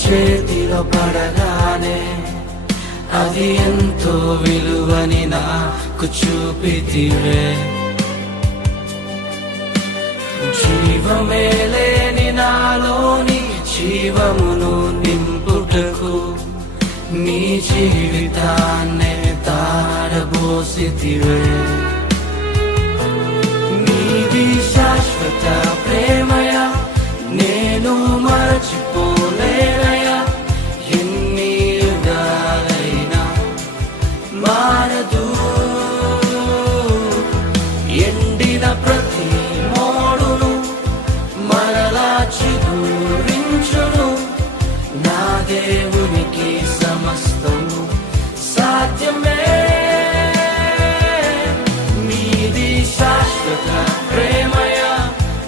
చేతిలో పడగానే అది ఎంతో విలువని నాకు చూపితివే. జీవమే లేని నాలోని జీవమును నింపుటకు నీ జీవితాన్నే తారబోసితివే. నీది శాశ్వత ప్రేమయ నేను మరచిపోలేనయా. ఎన్ని యుగాలైనా మారదు. ఎండిన ప్రతి మోడును మరలా చిగురించును. నా దేవునికి సమస్తము సాధ్యమే.